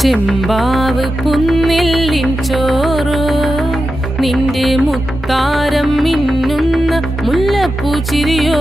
ചെമ്പാവ് പുന്നെല്ലിൻ ചോറ് നിന്റെ മുത്താരം മിന്നുന്ന മുല്ലപ്പൂ ചിരിയോ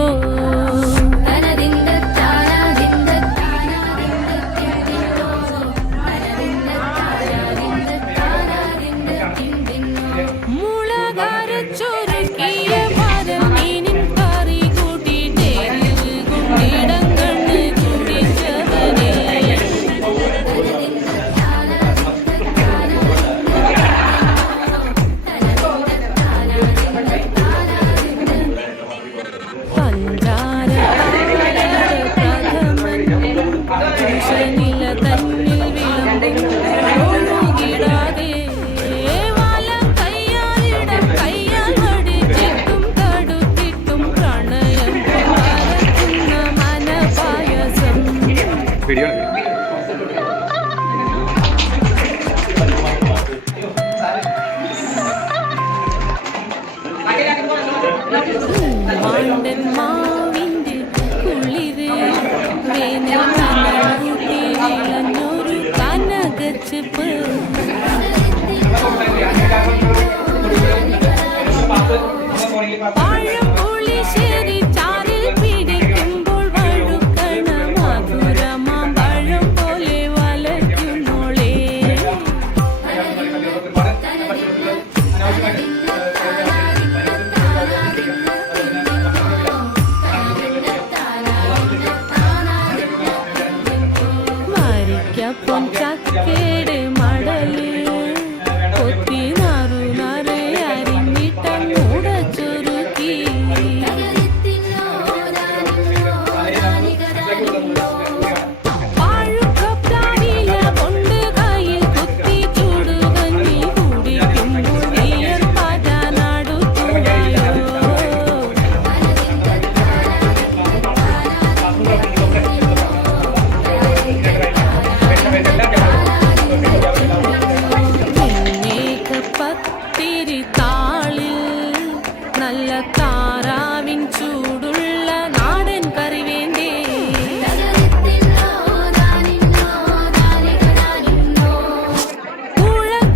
മാവിന്റെ കുളിര് വേനൊരു കനകച്ചിപ്പ് പഴംപുളിശ്ശേരി ചാറിൽ പിടിക്കുമ്പോൾ വഴുക്കണ മധുരമാം പഴം പോലെ വലയ്ക്കുന്നോളേ പൊൻചക്കേട് മടല് കൊത്തി നാറു നാറ് അരിഞ്ഞിട്ട മൂട ചുരുക്കി പാഴുക്കപ്രാവില കൊണ്ട് കയ്യിൽ കുത്തി ചൂടുകഞ്ഞി കുടിക്കുമ്പോൾ വിയർ പതനടുത്തുവായോ നല്ല താറാവിൻ ചൂടുള്ള നാടൻ കറി വേണ്ടേ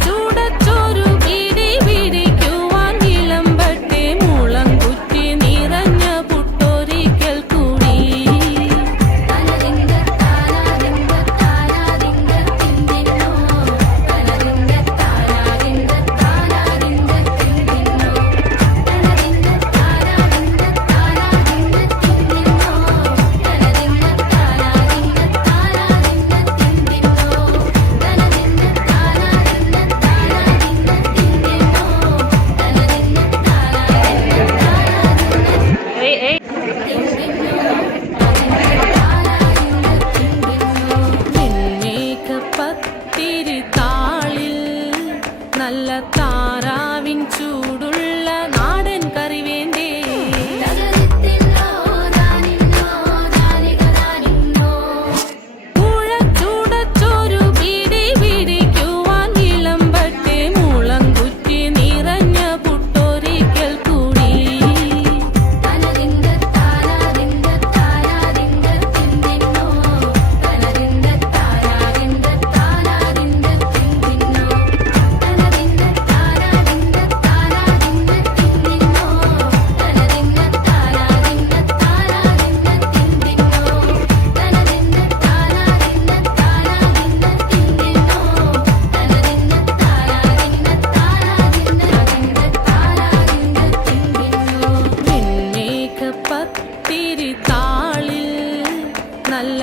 ചൂടച്ചോരു പിടി പിടിക്കുവാൻ വിളമ്പട്ടെ മുളം കുറ്റി നിറഞ്ഞ പുട്ടൊരിക്കൽ കൂടി നല്ല താറാവിൻ ചൂടുള്ള നാടൻ കറി വേണ്ടേ ചൂടച്ചോരു പിടി പിടിക്കുവാൻ വിളമ്പട്ടെ മുളം കുറ്റി നിറഞ്ഞ പുട്ടൊരിക്കൽ കൂടി പത്തിരി താളിൽ നല്ല